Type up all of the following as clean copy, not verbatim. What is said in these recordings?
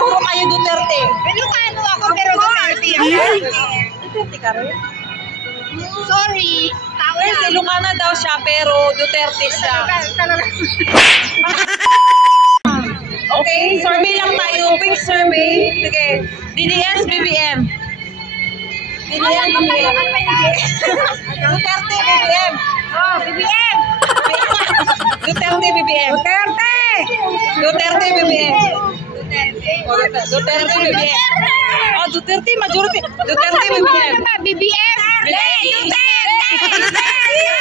puro kayo Duterte. Ilocano ako pero Duterte ako. Duterte ka rin? Sorry. Yes, Ilocana daw siya pero Duterte siya. Okay, survey lang tayo. Quick survey. Sige. DDS, BBM. DDS, BBM. Duterte, BBM. Oh, BBM. Duterte, BBM. Duterte. Duterte, BBM. Duterte. Duterte, BBM. Oh, Duterte, majority. Duterte, BBM. BBM.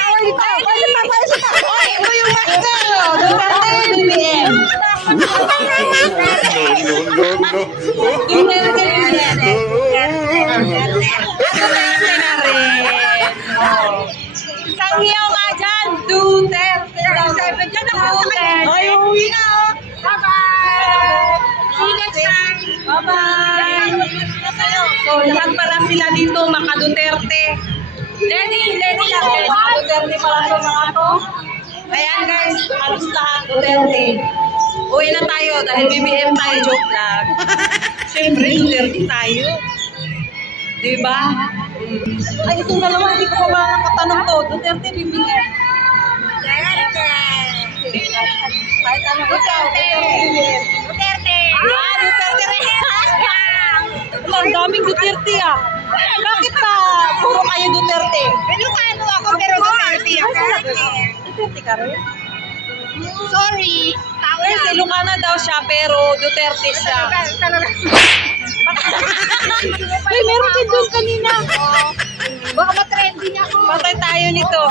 Oy, ito yung master. Duterte, BBM. Duterte, BBM. Duterte na rin. Isang hiyaw nga dyan. Duterte. Duterte. Ay, uwi na. Bye-bye. See you next time. Bye-bye. So, lahat pala sila dito, maka Duterte. Lenny lang. Maka Duterte pala sa mga to. Ayan guys, halos lahat Duterte. Uwi na tayo dahil BBM tayo, joke lang. Siyempre, Duterte tayo. Diba? Ay, itong dalawa, hindi ko pa ba nakatanong to. Duterte, BBM. Kahit ano ikaw, Duterte, BBM. Duterte. Ah, Duterte rin. Ang daming Duterte ah. Bakit ba puro kayo Duterte? Ilocano ako pero Duterte ako. Duterte ka rin? Sorry. Yes, Ilocana daw siya pero Duterte siya. Uy, meron din doon kanina. Baka ma-trending ako. Patay tayo nito.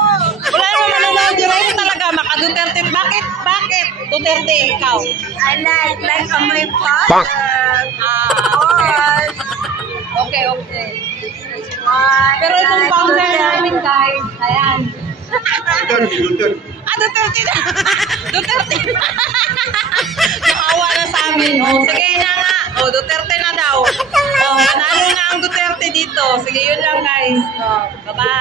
Wala naman manonood yun. Ayun talaga, maka Duterte. Bakit? Bakit? Duterte, ikaw. I like on my part. Okay. Pero itong founder namin guys, ayan. Duterte na. Duterte na. Nakawa na sa amin. Sige na nga. Duterte na daw. Nanalo na ang Duterte dito. Sige, yun lang guys. Bye-bye.